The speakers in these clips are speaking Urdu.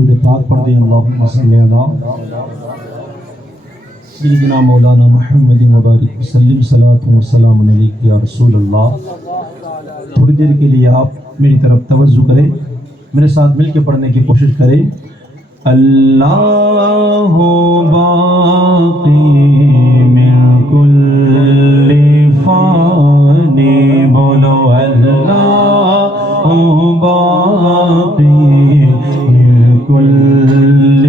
درود پاک پڑھ دیں اللہم صلی علی سیدنا مولانا محمد مبارک وسلم صلاۃ و سلام علیک یا رسول اللہ۔ تھوڑی دیر کے لیے آپ میری طرف توجہ کریں، میرے ساتھ مل کے پڑھنے کی کوشش کریں۔ اللہ باقی من کل فانی، بولو اللہ باقی من کل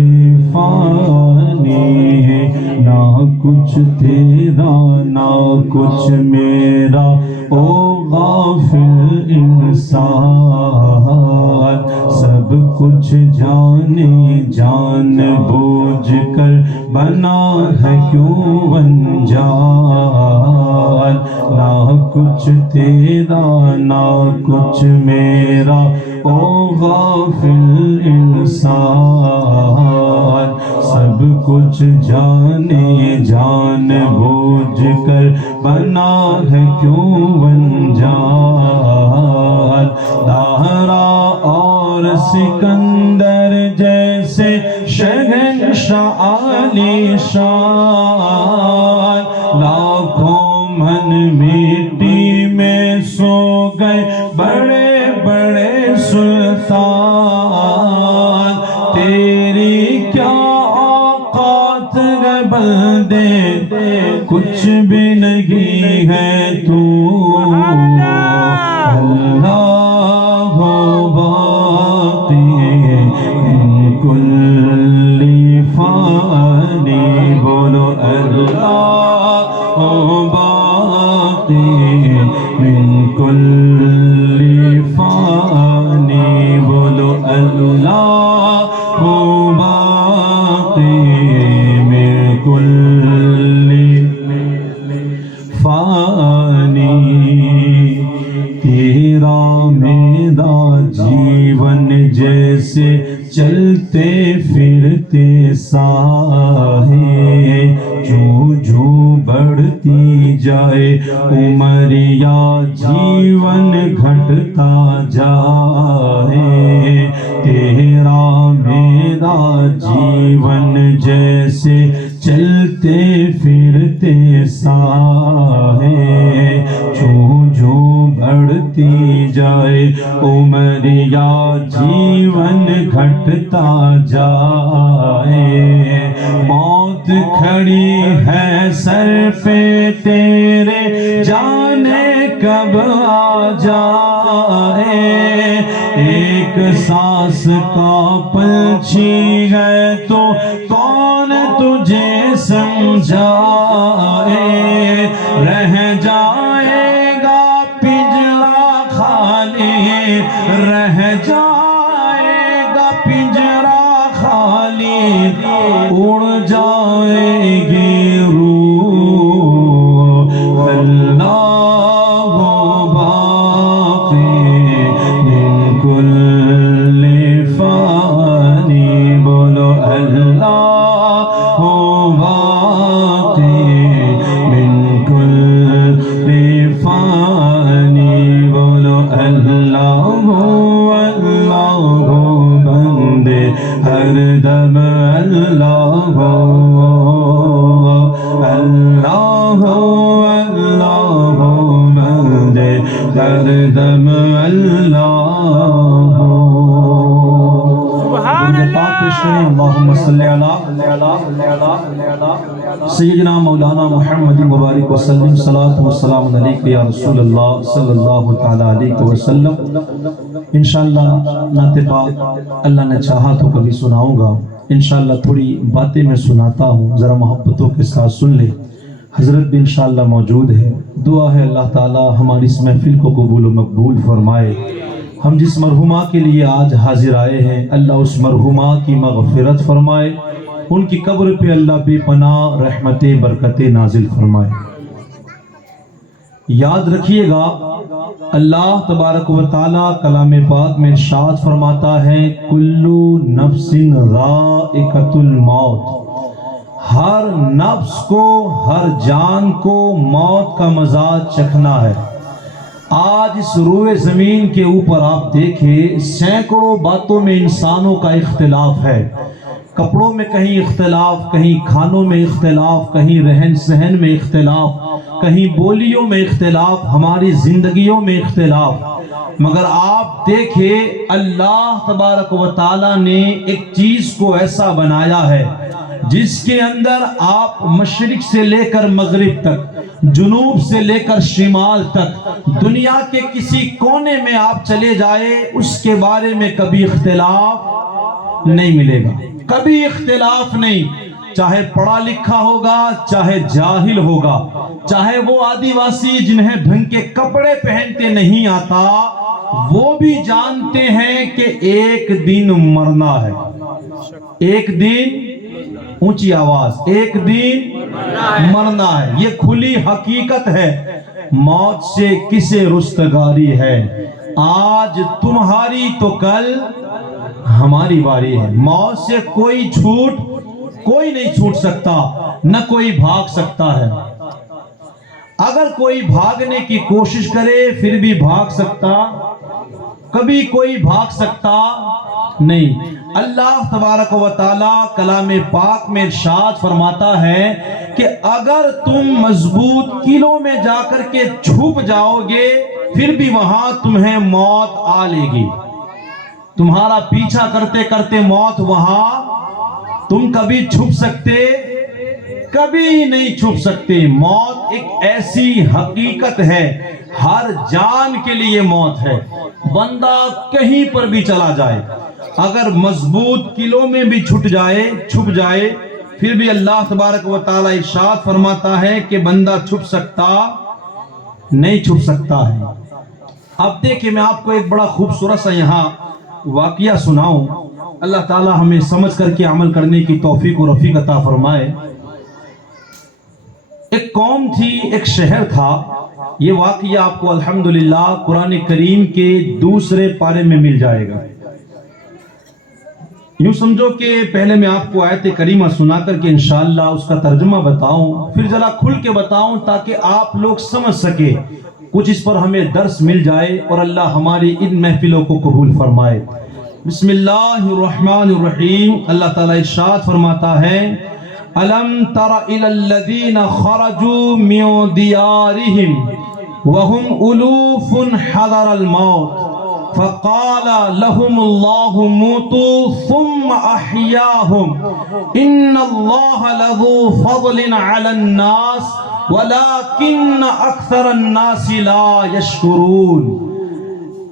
فانی، نہ کچھ تیرا نہ کچھ میرا او غافل انسان، سب کچھ جانے جان بوجھ کر بنا ہے کیوں انجان، نہ کچھ تیرا نہ کچھ میرا او غافل انسان، سب کچھ جانے جان بوجھ کر بنا ہے کیوں انجان، دہرا اور سکندر جیسے شہنشاہ عالی شان، لاکھوں من مٹی میں سو گئے بڑے بڑے سلطان، تیری کیا اوقات ہے بندے کچھ بھی نہیں ہے تو، اللہ باقی من کل فانی، بولو اللہ باقی من کل فانی، بولو اللہ باقی من کل فانی، تیرا میرا جیون جیسے چلتے پھرتے ساہ، جو جو بڑھتی جائے عمر یا جیون گھٹتا جائے، تیرا میرا جیون جیسے چلتے پھرتے ساہ، جو جو بڑھتی جائے عمر یا جیون گھٹتا جائے، موت کھڑی ہے سر پہ تیرے جانے کب آ جائے، ایک سانس کا پنچھی ہے تو کون تجھے سمجھائے، رہ جائے گا پنجرا خالی، رہ جائے گا پنجرا خالی، اڑ جائے گی روح، اللہ باقی من کل فانی، بولو اللہ باقی من کل فانی، بولو اللہ بندے ہر دم اللہ بندے ہر دم اللہ، سبحان اللہم صلی علی سیدنا مولانا محمد مبارک وسلم صلاۃ و سلام علیک یا رسول اللہ صلی اللہ تعالی علیہ وسلم۔ انشاءاللہ نعت پاک اللہ نے چاہا تو کبھی سناؤں گا، انشاءاللہ تھوڑی باتیں میں سناتا ہوں، ذرا محبتوں کے ساتھ سن لیں۔ حضرت بھی انشاءاللہ موجود ہے، دعا ہے اللہ تعالی ہماری اس محفل کو قبول و مقبول فرمائے۔ ہم جس مرحومہ کے لیے آج حاضر آئے ہیں، اللہ اس مرحومہ کی مغفرت فرمائے، ان کی قبر پہ اللہ بے پناہ رحمتیں برکتیں نازل فرمائے۔ یاد رکھیے گا اللہ تبارک و تعالی کلام پاک میں ارشاد فرماتا ہے کلو نفس ذائقۃ الموت، ہر نفس کو، ہر جان کو موت کا مزہ چکھنا ہے۔ آج اس روئے زمین کے اوپر آپ دیکھیں سینکڑوں باتوں میں انسانوں کا اختلاف ہے، کپڑوں میں کہیں اختلاف، کہیں کھانوں میں اختلاف، کہیں رہن سہن میں اختلاف، کہیں بولیوں میں اختلاف، ہماری زندگیوں میں اختلاف، مگر آپ دیکھیں اللہ تبارک و تعالیٰ نے ایک چیز کو ایسا بنایا ہے جس کے اندر آپ مشرق سے لے کر مغرب تک، جنوب سے لے کر شمال تک، دنیا کے کسی کونے میں آپ چلے جائے اس کے بارے میں کبھی اختلاف نہیں ملے گا، کبھی اختلاف نہیں، چاہے پڑھا لکھا ہوگا چاہے جاہل ہوگا، چاہے وہ آدیواسی جنہیں ڈھنگ کے کپڑے پہنتے نہیں آتا، وہ بھی جانتے ہیں کہ ایک دن مرنا ہے، ایک دن، اونچی آواز، ایک دن مرنا ہے، یہ کھلی حقیقت ہے۔ موت سے کسے رستگاری ہے، آج تمہاری تو کل ہماری باری ہے، موت سے کوئی نہیں چھوٹ سکتا، نہ کوئی بھاگ سکتا ہے، اگر کوئی بھاگنے کی کوشش کرے پھر بھی بھاگ سکتا، کبھی کوئی بھاگ سکتا نہیں۔ اللہ تبارک و تعالی کلام پاک میں ارشاد فرماتا ہے کہ اگر تم مضبوط قلعوں میں جا کر کے چھپ جاؤ گے پھر بھی وہاں تمہیں موت آ لے گی، تمہارا پیچھا کرتے کرتے موت وہاں، تم کبھی چھپ سکتے؟ کبھی نہیں چھپ سکتے۔ موت ایک ایسی حقیقت ہے، ہر جان کے لیے موت ہے، بندہ کہیں پر بھی چلا جائے، اگر مضبوط قلعوں میں بھی چھپ جائے پھر بھی اللہ تبارک و تعالی ارشاد فرماتا ہے کہ بندہ چھپ سکتا نہیں، چھپ سکتا ہے۔ اب دیکھیں میں آپ کو ایک بڑا خوبصورت سا یہاں واقعہ سناؤں، اللہ تعالی ہمیں سمجھ کر کے عمل کرنے کی توفیق و رفیق عطا فرمائے۔ ایک قوم تھی، ایک شہر تھا، یہ واقعہ آپ کو الحمدللہ قرآن کریم کے دوسرے پارے میں مل جائے گا۔ یوں سمجھو کہ پہلے میں آپ کو آیت کریمہ سنا کر کے انشاءاللہ اس کا ترجمہ بتاؤں، پھر ذرا کھل کے بتاؤں تاکہ آپ لوگ سمجھ سکے، کچھ اس پر ہمیں درس مل جائے اور اللہ ہماری ان محفلوں کو قبول فرمائے۔ بسم اللہ الرحمن الرحیم۔ اللہ تعالیٰ ارشاد فرماتا ہے أَلَمْ تَرَ إِلَى الَّذِينَ خَرَجُوا مِنْ دِيَارِهِمْ وَهُمْ أُلُوفٌ حَذَرَ الْمَوْتِ فَقَالَ لَهُمُ اللَّهُ مُوتُوا ثُمَّ أَحْيَاهُمْ إِنَّ اللَّهَ لَذُو فَضْلٍ عَلَى النَّاسِ وَلَكِنَّ أَكْثَرَ النَّاسِ لَا يَشْكُرُونَ۔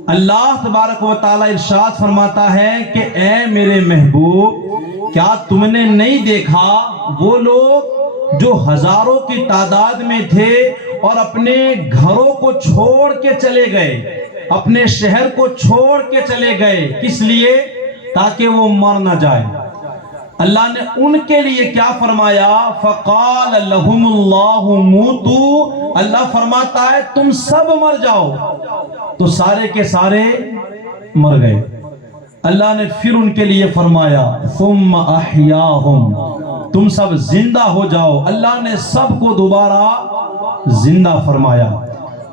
اللہ تبارک و تعالی ارشاد فرماتا ہے کہ اے میرے محبوب، کیا تم نے نہیں دیکھا وہ لوگ جو ہزاروں کی تعداد میں تھے اور اپنے گھروں کو چھوڑ کے چلے گئے، اپنے شہر کو چھوڑ کے چلے گئے، کس لیے؟ تاکہ وہ مر نہ جائے۔ اللہ نے ان کے لیے کیا فرمایا؟ فَقَالَ لَهُمُ اللَّهُ مُوتُوا، اللہ فرماتا ہے تم سب مر جاؤ، تو سارے کے سارے مر گئے۔ اللہ نے پھر ان کے لیے فرمایا ثُمَّ أَحْيَاهُمْ، تم سب زندہ ہو جاؤ، اللہ نے سب کو دوبارہ زندہ فرمایا۔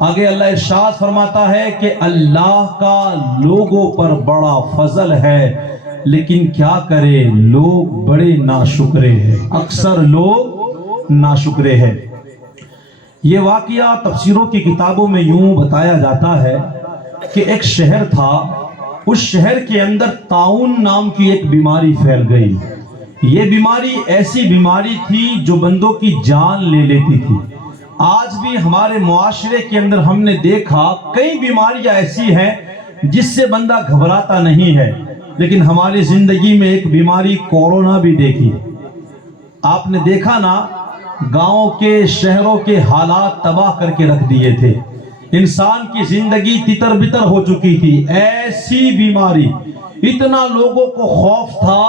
آگے اللہ ارشاد فرماتا ہے کہ اللہ کا لوگوں پر بڑا فضل ہے، لیکن کیا کرے لوگ بڑے ناشکرے ہیں، اکثر لوگ ناشکرے ہیں۔ یہ واقعہ تفسیروں کی کتابوں میں یوں بتایا جاتا ہے کہ ایک شہر تھا، اس شہر کے اندر طاعون نام کی ایک بیماری پھیل گئی۔ یہ بیماری ایسی بیماری تھی جو بندوں کی جان لے لیتی تھی۔ آج بھی ہمارے معاشرے کے اندر ہم نے دیکھا کئی بیماریاں ایسی ہیں جس سے بندہ گھبراتا نہیں ہے، لیکن ہماری زندگی میں ایک بیماری کورونا بھی دیکھی۔ آپ نے دیکھا نا، گاؤں کے شہروں کے حالات تباہ کر کے رکھ دیے تھے، انسان کی زندگی تتر بتر ہو چکی تھی، ایسی بیماری، اتنا لوگوں کو خوف تھا،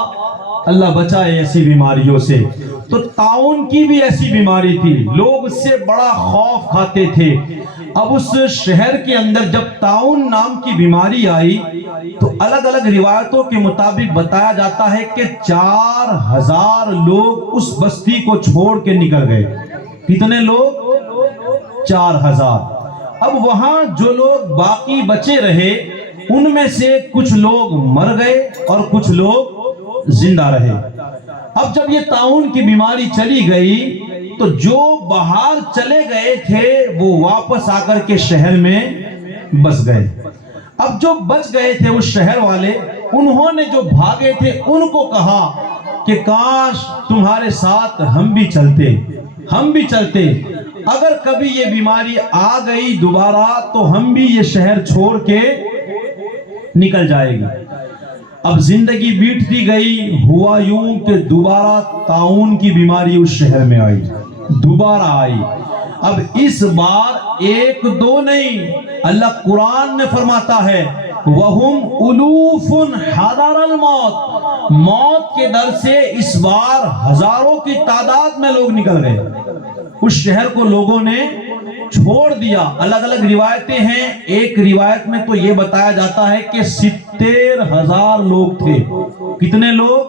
اللہ بچائے ایسی بیماریوں سے۔ تو طاعون کی بھی ایسی بیماری تھی، لوگ اس سے بڑا خوف کھاتے تھے۔ اب اس شہر کے اندر جب طاعون نام کی بیماری آئی تو الگ الگ روایتوں کے مطابق بتایا جاتا ہے کہ 4000 لوگ اس بستی کو چھوڑ کے نکل گئے۔ کتنے لوگ؟ 4000۔ اب وہاں جو لوگ باقی بچے رہے ان میں سے کچھ لوگ مر گئے اور کچھ لوگ زندہ رہے۔ اب جب یہ طاعون کی بیماری چلی گئی تو جو باہر چلے گئے تھے وہ واپس آ کر کے شہر میں بس گئے۔ اب جو بچ گئے تھے اس شہر والے، انہوں نے جو بھاگے تھے ان کو کہا کہ کاش تمہارے ساتھ ہم بھی چلتے، اگر کبھی یہ بیماری آ گئی دوبارہ تو ہم بھی یہ شہر چھوڑ کے نکل جائے گی۔ اب زندگی بیتتی گئی، ہوا یوں کہ دوبارہ طاعون کی بیماری اس شہر میں آئی، دوبارہ آئی۔ اب اس بار ایک دو نہیں، اللہ قرآن میں فرماتا ہے وَهُمْ أُلُوفٌ حَذَرَ الْمَوْتِ، موت کے ڈر سے اس بار ہزاروں کی تعداد میں لوگ نکل گئے۔ اس شہر کو لوگوں نے چھوڑ دیا۔ الگ الگ روایتیں ہیں، ایک روایت میں تو یہ بتایا جاتا ہے کہ 70,000 لوگ تھے۔ کتنے لوگ؟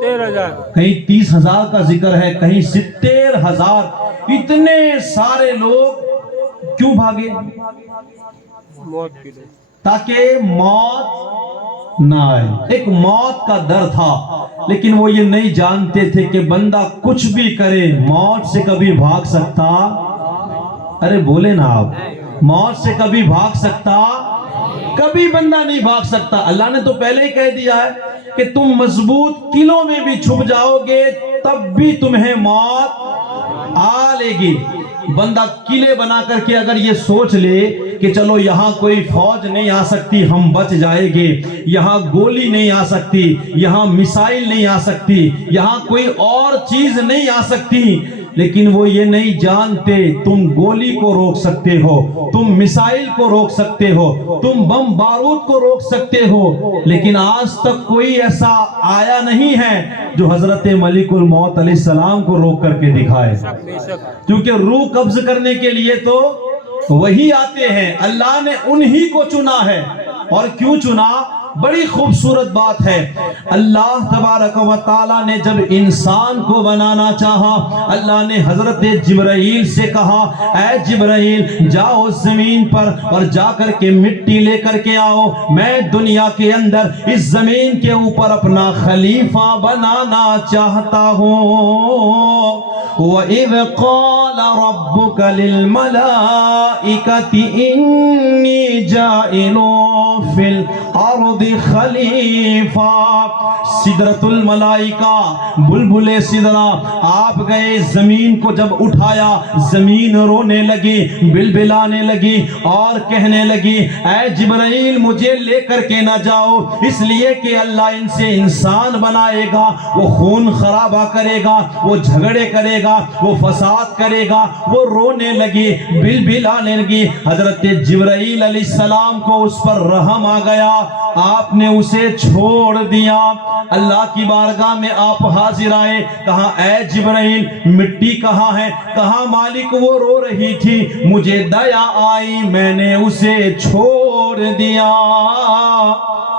13,000۔ کہیں 30,000 کا ذکر ہے، کہیں 70,000۔ اتنے سارے لوگ کیوں بھاگے؟ موت کی ڈر، تاکہ موت نہ آئے۔ ایک موت کا ڈر تھا، لیکن وہ یہ نہیں جانتے تھے کہ بندہ کچھ بھی کرے موت سے کبھی بھاگ سکتا؟ ارے بولے نا آپ، موت سے کبھی بھاگ سکتا؟ کبھی بندہ نہیں بھاگ سکتا۔ اللہ نے تو پہلے ہی کہہ دیا ہے کہ تم مضبوط قلعوں میں بھی چھپ جاؤ گے تب بھی تمہیں موت آ لے گی۔ بندہ قلعے بنا کر کے اگر یہ سوچ لے کہ چلو یہاں کوئی فوج نہیں آ سکتی، ہم بچ جائیں گے، یہاں گولی نہیں آ سکتی، یہاں میسائل نہیں آ سکتی، یہاں کوئی اور چیز نہیں آ سکتی، لیکن وہ یہ نہیں جانتے تم گولی کو روک سکتے ہو، تم میسائل کو روک سکتے ہو، تم بم بارود کو روک سکتے ہو، لیکن آج تک کوئی ایسا آیا نہیں ہے جو حضرت ملک الموت علیہ السلام کو روک کر کے دکھائے۔ کیونکہ روح قبض کرنے کے لیے تو وہی آتے ہیں، اللہ نے انہی کو چنا ہے۔ اور کیوں چنا؟ بڑی خوبصورت بات ہے، اللہ تبارک و تعالی نے جب انسان کو بنانا چاہا، اللہ نے حضرت جبرائیل سے کہا اے جبرائیل جاؤ زمین پر اور جا کر کے مٹی لے کر کے آؤ، میں دنیا کے اندر اس زمین کے اوپر اپنا خلیفہ بنانا چاہتا ہوں۔ وَإِذْ قَالَ رَبُّكَ لِلْمَلَائِكَةِ إِنِّي جَاعِلٌ فِي الْأَرْضِ خلیفہ۔ سدرۃ الملائکہ، بلبل سدرہ، آپ گئے، زمین کو جب اٹھایا زمین رونے لگی، بلبلانے لگی اور کہنے لگی اے جبرائیل مجھے لے کر کے نہ جاؤ، اس لیے کہ اللہ ان سے انسان بنائے گا، وہ خون خرابہ کرے گا، وہ جھگڑے کرے گا، وہ فساد کرے گا۔ وہ رونے لگی، بلبلانے لگی۔ حضرت جبرائیل علیہ السلام کو اس پر رحم آ گیا، آپ نے اسے چھوڑ دیا۔ اللہ کی بارگاہ میں آپ حاضر آئے، کہا اے جبرائیل مٹی کہاں ہے؟ کہا مالک وہ رو رہی تھی، مجھے دیا آئی، میں نے اسے چھوڑ دیا۔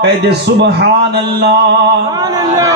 کہہ دے سبحان اللہ۔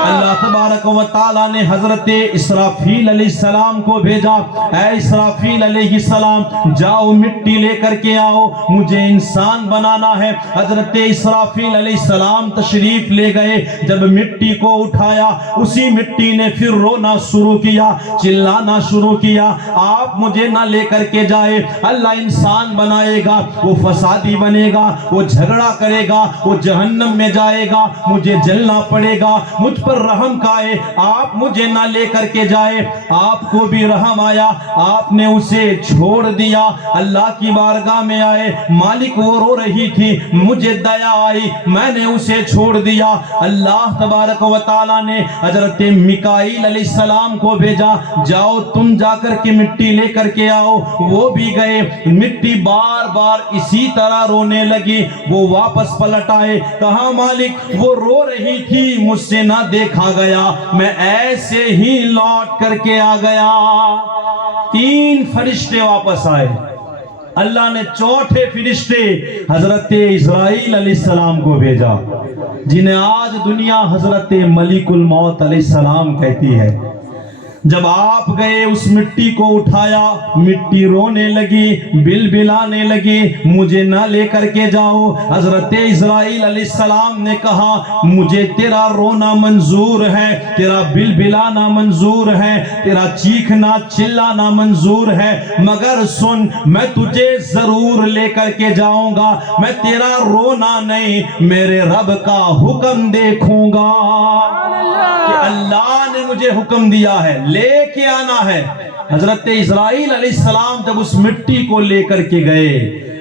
اللہ تبارک و تعالیٰ نے حضرت اسرافیل علیہ السلام کو بھیجا، اے اسرافیل علیہ السلام جاؤ مٹی لے کر کے آؤ، مجھے انسان بنانا ہے۔ حضرت اسرافیل علیہ السلام تشریف لے گئے، جب مٹی کو اٹھایا اسی مٹی نے پھر رونا شروع کیا، چلانا شروع کیا، آپ مجھے نہ لے کر کے جائے، اللہ انسان بنائے گا، وہ فسادی بنے گا، وہ جھگڑا کرے گا، وہ جہنم میں جائے گا، مجھے جلنا پڑے گا، مجھ پر رحم کھائے، آپ مجھے نہ لے کر کے جائے۔ آپ کو بھی رحم آیا، آپ نے اسے چھوڑ دیا۔ اللہ کی بارگاہ میں آئے، مالک وہ رو رہی تھی، مجھے دیا آئی، میں نے اسے چھوڑ دیا۔ اللہ تبارک و تعالیٰ نے حضرت میکائیل علیہ السلام کو بھیجا، جاؤ تم جا کر کے مٹی لے کر کے آؤ۔ وہ بھی گئے، مٹی بار بار اسی طرح رونے لگی، وہ واپس پلٹ آئے، کہا مالک وہ رو رہی تھی، مجھ سے نہ دیکھا گیا، میں ایسے ہی لوٹ کر کے آ گیا۔ 3 فرشتے واپس آئے، اللہ نے چوتھے فرشتے حضرت اسرائیل علیہ السلام کو بھیجا، جنہیں آج دنیا حضرت ملک الموت علیہ السلام کہتی ہے۔ جب آپ گئے اس مٹی کو اٹھایا، مٹی رونے لگی، بل بلانے لگی، مجھے نہ لے کر کے جاؤ۔ حضرت اسرائیل علیہ السلام نے کہا مجھے تیرا رونا منظور ہے، تیرا بل بلانا منظور ہے، تیرا چیخنا چلانا منظور ہے، مگر سن میں تجھے ضرور لے کر کے جاؤں گا، میں تیرا رونا نہیں میرے رب کا حکم دیکھوں گا کہ اللہ نے مجھے حکم دیا ہے لے کے آنا ہے۔ حضرت اسرائیل علیہ السلام جب اس مٹی کو لے کر کے گئے،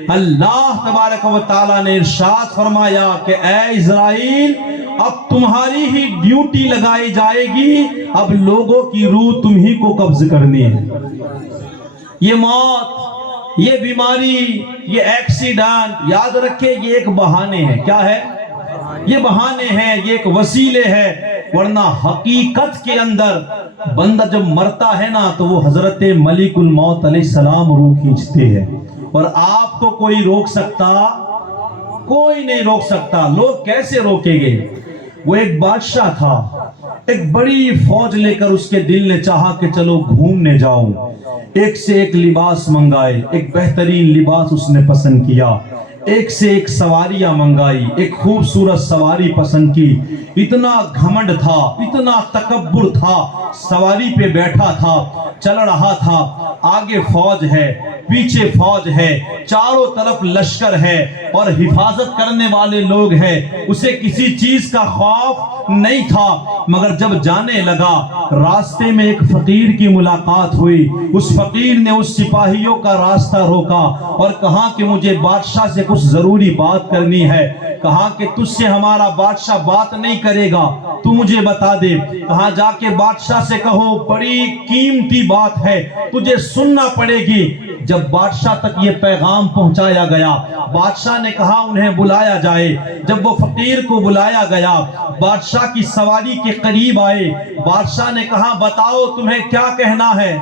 اللہ تبارک و تعالیٰ نے ارشاد فرمایا کہ اے اسرائیل اب تمہاری ہی ڈیوٹی لگائی جائے گی، اب لوگوں کی روح تمہیں کو قبض کرنی ہے۔ یہ موت، یہ بیماری، یہ ایکسیڈنٹ، یاد رکھے یہ ایک بہانے ہیں۔ کیا ہے؟ یہ بہانے ہیں، یہ ایک وسیلے ہے، ورنہ حقیقت کے اندر بندہ جب مرتا ہے نا تو وہ حضرت ملک الموت علیہ السلام روح کھینچتے ہیں، اور آپ کو کوئی روک سکتا؟ کوئی نہیں روک سکتا۔ لوگ کیسے روکیں گے؟ وہ ایک بادشاہ تھا، ایک بڑی فوج لے کر اس کے دل نے چاہا کہ چلو گھومنے جاؤں، ایک سے ایک لباس منگائے، ایک بہترین لباس اس نے پسند کیا، ایک سے ایک سواریاں منگائی، ایک خوبصورت سواری پسند کی، اتنا گھمنڈ تھا، اتنا تکبر تھا، سواری پہ بیٹھا تھا، چل رہا تھا، آگے فوج ہے، پیچھے فوج ہے، چاروں طرف لشکر ہے اور حفاظت کرنے والے لوگ ہیں، اسے کسی چیز کا خوف نہیں تھا۔ مگر جب جانے لگا راستے میں ایک فقیر کی ملاقات ہوئی، اس فقیر نے اس سپاہیوں کا راستہ روکا اور کہا کہ مجھے بادشاہ سے کچھ ضروری بات کرنی ہے۔ کہا کہ تجھ سے ہمارا بادشاہ بات نہیں کرے گا، تو مجھے بتا دے۔ کہا جا کے بادشاہ سے کہو بڑی قیمتی بات ہے، تجھے سننا پڑے گی۔ جب بادشاہ تک یہ پیغام پہنچایا گیا، بادشاہ نے کہا انہیں بلایا جائے۔ جب وہ فقیر کو بلایا گیا، بادشاہ کی سواری کے قریب آئے، بادشاہ نے کہا بتاؤ تمہیں کیا کہنا ہے؟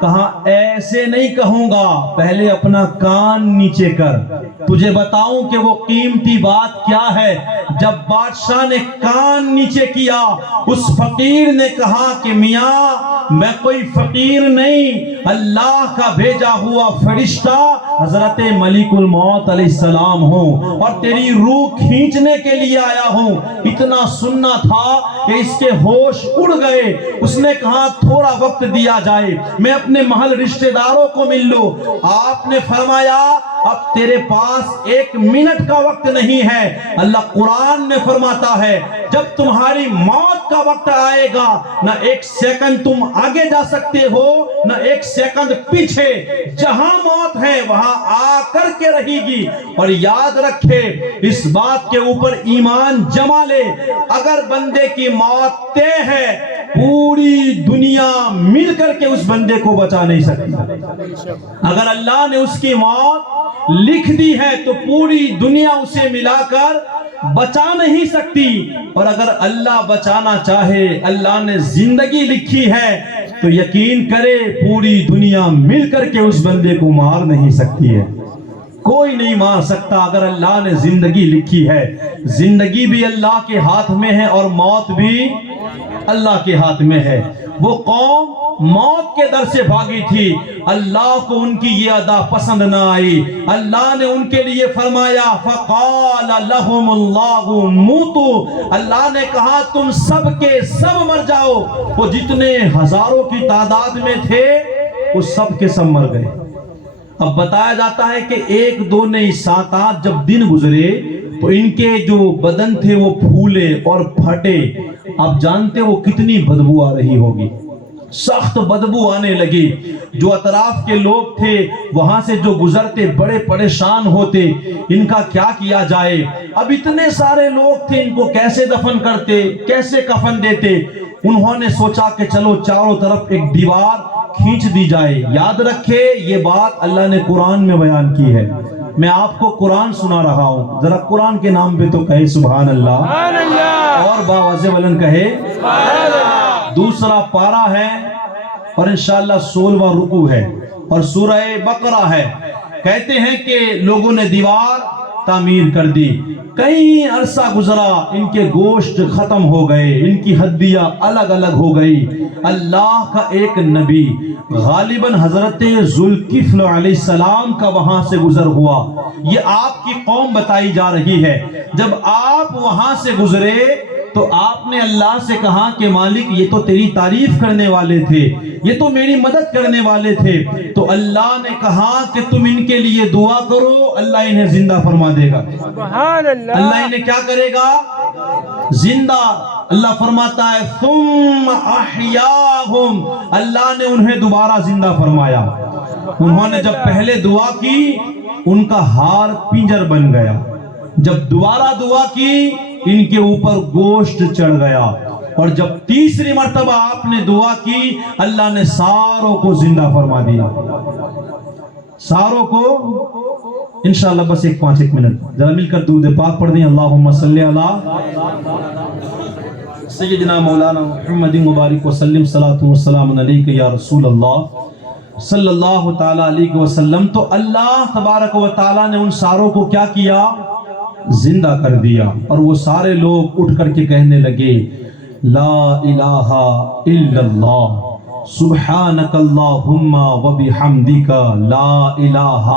کہا ایسے نہیں کہوں گا، پہلے اپنا کان نیچے کر، تجھے بتاؤں کہ وہ قیمتی بات کیا ہے۔ جب بادشاہ نے کان نیچے کیا، اس فقیر نے کہا کہ میاں میں کوئی فقیر نہیں، اللہ کا بھیجا ہوا فرشتہ حضرت ملک الموت علیہ السلام ہوں اور تیری روح کھینچنے کے لیے آیا ہوں۔ اتنا سننا تھا کہ اس کے ہوش اڑ گئے۔ اس نے کہا تھوڑا وقت دیا جائے، میں اپنے محل رشتہ داروں کو مل لوں۔ آپ نے فرمایا اب تیرے پاس 1 منٹ کا وقت نہیں ہے۔ اللہ قرآن میں فرماتا ہے جب تمہاری موت کا وقت آئے گا، نہ 1 سیکنڈ تم آگے جا سکتے ہو، نہ 1 سیکنڈ پیچھے، جہاں موت ہے وہاں آ کر کے رہے گی۔ اور یاد رکھے اس بات کے اوپر ایمان جما لے، اگر بندے کی موت طے ہے پوری دنیا مل کر کے اس بندے کو بچا نہیں سکتی۔ اگر اللہ نے اس کی موت لکھ دی ہے تو پوری دنیا اسے ملا کر بچا نہیں سکتی، اور اگر اللہ بچانا چاہے، اللہ نے زندگی لکھی ہے تو یقین کرے پوری دنیا مل کر کے اس بندے کو مار نہیں سکتی ہے، کوئی نہیں مار سکتا۔ اگر اللہ نے زندگی لکھی ہے، زندگی بھی اللہ کے ہاتھ میں ہے اور موت بھی اللہ کے ہاتھ میں ہے۔ وہ قوم موت کے در سے بھاگی تھی، اللہ کو ان کی یہ ادا پسند نہ آئی۔ اللہ نے ان کے لیے فرمایا فَقَالَ لَهُمُ اللَّهُ مُوتُوا، اللہ نے کہا تم سب کے سب مر جاؤ۔ وہ جتنے ہزاروں کی تعداد میں تھے وہ سب کے سب مر گئے۔ اب بتایا جاتا ہے کہ 1 2 نہیں 7 8 جب دن گزرے تو ان کے جو بدن تھے وہ پھولے اور پھٹے۔ آپ جانتے وہ کتنی بدبو آ رہی ہوگی، سخت بدبو آنے لگی۔ جو اطراف کے لوگ تھے وہاں سے جو گزرتے بڑے پریشان ہوتے، ان کا کیا کیا جائے۔ اب اتنے سارے لوگ تھے، ان کو کیسے دفن کرتے، کیسے کفن دیتے۔ انہوں نے سوچا کہ چلو چاروں طرف ایک دیوار کھینچ دی جائے۔ یاد رکھے یہ بات اللہ نے قرآن میں بیان کی ہے، میں آپ کو قرآن سنا رہا ہوں، ذرا قرآن کے نام پہ تو کہے سبحان اللہ، اور باوازِ بلند کہے سبحان اللہ۔ دوسرا پارہ ہے اور انشاءاللہ 16واں رکوع ہے اور سورہ بقرہ ہے۔ کہتے ہیں کہ لوگوں نے دیوار تعمیر کر دی. کئی عرصہ گزرا، ان کے گوشت ختم ہو گئے، ان کی ہڈیاں الگ الگ ہو گئی. اللہ کا ایک نبی غالباً حضرت ذوالکفل علیہ السلام کا وہاں سے گزر ہوا. یہ آپ کی قوم بتائی جا رہی ہے. جب آپ وہاں سے گزرے تو آپ نے اللہ سے کہا کہ مالک یہ تو تیری تعریف کرنے والے تھے، یہ تو میری مدد کرنے والے تھے. تو اللہ نے کہا کہ تم ان کے لیے دعا کرو، اللہ انہیں زندہ فرما دے گا. سبحان اللہ. اللہ انہیں کیا کرے گا؟ زندہ. اللہ فرماتا ہے ثم احیاہم، اللہ نے انہیں دوبارہ زندہ فرمایا. انہوں نے جب پہلے دعا کی ان کا ہار پنجر بن گیا، جب دوبارہ دعا کی ان کے اوپر گوشت چڑھ گیا، اور جب تیسری مرتبہ آپ نے دعا کی اللہ نے ساروں کو زندہ فرما دیا. ساروں کو. انشاءاللہ بس 5 منٹ ذرا مل کر درود پاک پڑھ دیں. اللہم صلی علی سیدنا مولانا محمد مبارک وسلم صلاۃ والسلام علیک یا رسول اللہ صلی اللہ تعالی علیہ وسلم. تو اللہ تبارک و تعالی نے ان ساروں کو کیا کیا؟ زندہ کر دیا. اور وہ سارے لوگ اٹھ کر کے کہنے لگے لا الہ الا اللہ سبحانک اللہم وبحمدک لا الہ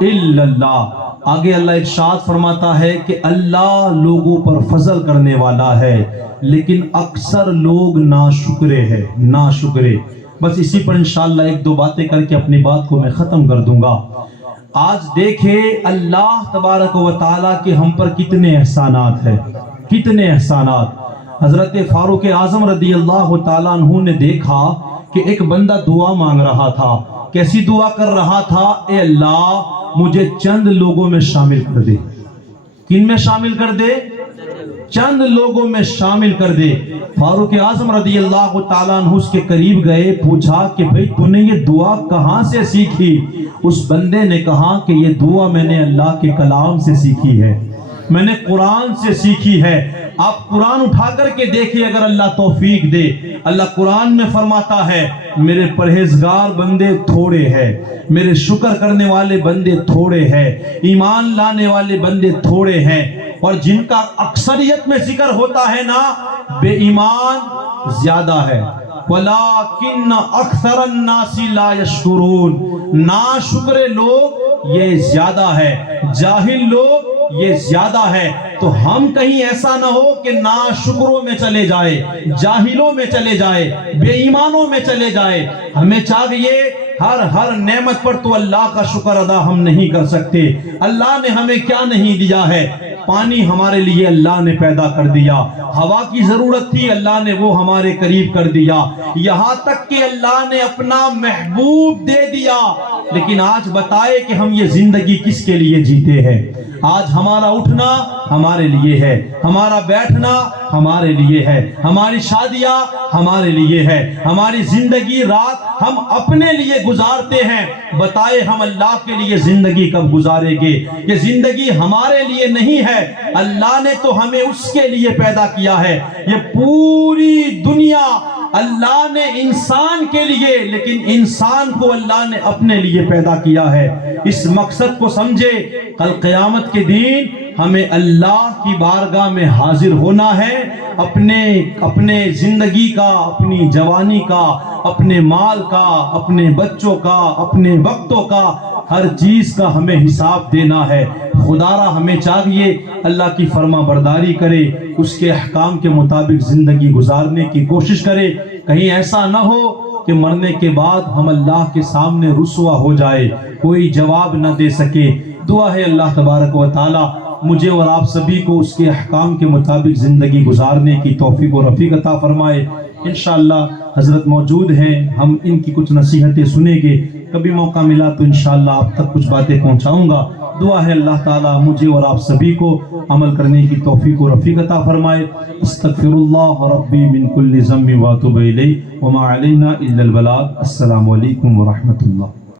الا اللہ. آگے اللہ ارشاد فرماتا ہے کہ اللہ لوگوں پر فضل کرنے والا ہے لیکن اکثر لوگ ناشکرے ہیں، ناشکرے. بس اسی پر انشاءاللہ 1-2 باتیں کر کے اپنی بات کو میں ختم کر دوں گا. آج دیکھیں اللہ تبارک و تعالیٰ کے ہم پر کتنے احسانات ہیں، کتنے احسانات. حضرت فاروق اعظم رضی اللہ تعالیٰ عنہ نے دیکھا کہ ایک بندہ دعا مانگ رہا تھا. کیسی دعا کر رہا تھا؟ اے اللہ مجھے چند لوگوں میں شامل کر دے. کن میں شامل کر دے؟ چند لوگوں میں شامل کر دے. فاروق اعظم رضی اللہ تعالیٰ عنہ اس کے قریب گئے، پوچھا کہ بھئی تو نے یہ دعا کہاں سے سیکھی؟ اس بندے نے کہا کہ یہ دعا میں نے اللہ کے کلام سے سیکھی ہے، میں نے قرآن سے سیکھی ہے. آپ قرآن اٹھا کر کے دیکھیں اگر اللہ توفیق دے. اللہ قرآن میں فرماتا ہے میرے پرہیزگار بندے تھوڑے ہیں، میرے شکر کرنے والے بندے تھوڑے ہیں، ایمان لانے والے بندے تھوڑے ہیں. اور جن کا اکثریت میں ذکر ہوتا ہے نا، بے ایمان زیادہ ہے. وَلَٰكِنَّ أَكْثَرَ النَّاسِ لَا يَشْكُرُونَ. ناشکر لوگ یہ زیادہ ہے، جاہل لوگ یہ زیادہ ہے. تو ہم کہیں ایسا نہ ہو کہ ناشکروں میں چلے جائے، جاہلوں میں چلے جائے، بے ایمانوں میں چلے جائے. ہمیں چاہیے ہر نعمت پر تو اللہ کا شکر ادا ہم نہیں کر سکتے. اللہ نے ہمیں کیا نہیں دیا ہے؟ پانی ہمارے لیے اللہ نے پیدا کر دیا، ہوا کی ضرورت تھی اللہ نے وہ ہمارے قریب کر دیا، یہاں تک کہ اللہ نے اپنا محبوب دے دیا. لیکن آج بتائے کہ ہم یہ زندگی کس کے لیے جیتے ہیں؟ آج ہمارا اٹھنا ہمارے لیے ہے، ہمارا بیٹھنا ہمارے لیے ہے، ہماری شادیاں ہمارے لیے ہے، ہماری زندگی رات ہم اپنے لیے گزارتے ہیں. بتائے ہم اللہ کے لیے زندگی کب گزاریں گے؟ یہ زندگی ہمارے لیے نہیں ہے، اللہ نے تو ہمیں اس کے لیے پیدا کیا ہے. یہ پوری دنیا اللہ نے انسان کے لیے، لیکن انسان کو اللہ نے اپنے لیے پیدا کیا ہے. اس مقصد کو سمجھے. کل قیامت کے دن ہمیں اللہ کی بارگاہ میں حاضر ہونا ہے. اپنے زندگی کا، اپنی جوانی کا، اپنے مال کا، اپنے بچوں کا، اپنے وقتوں کا، ہر چیز کا ہمیں حساب دینا ہے. خدا را ہمیں چاہیے اللہ کی فرما برداری کرے، اس کے احکام کے مطابق زندگی گزارنے کی کوشش کرے. کہیں ایسا نہ ہو کہ مرنے کے بعد ہم اللہ کے سامنے رسوا ہو جائے، کوئی جواب نہ دے سکے. دعا ہے اللہ تبارک و تعالی مجھے اور آپ سبھی کو اس کے احکام کے مطابق زندگی گزارنے کی توفیق و رفیق عطا فرمائے. انشاءاللہ حضرت موجود ہیں، ہم ان کی کچھ نصیحتیں سنیں گے. کبھی موقع ملا تو انشاءاللہ آپ تک کچھ باتیں پہنچاؤں گا. دعا ہے اللہ تعالیٰ مجھے اور آپ سبھی کو عمل کرنے کی توفیق و رفیق عطا فرمائے. استغفر اللہ ربی من کل ذنب واتوب الیہ وما علینا الا البلاغ. السلام علیکم ورحمۃ اللہ.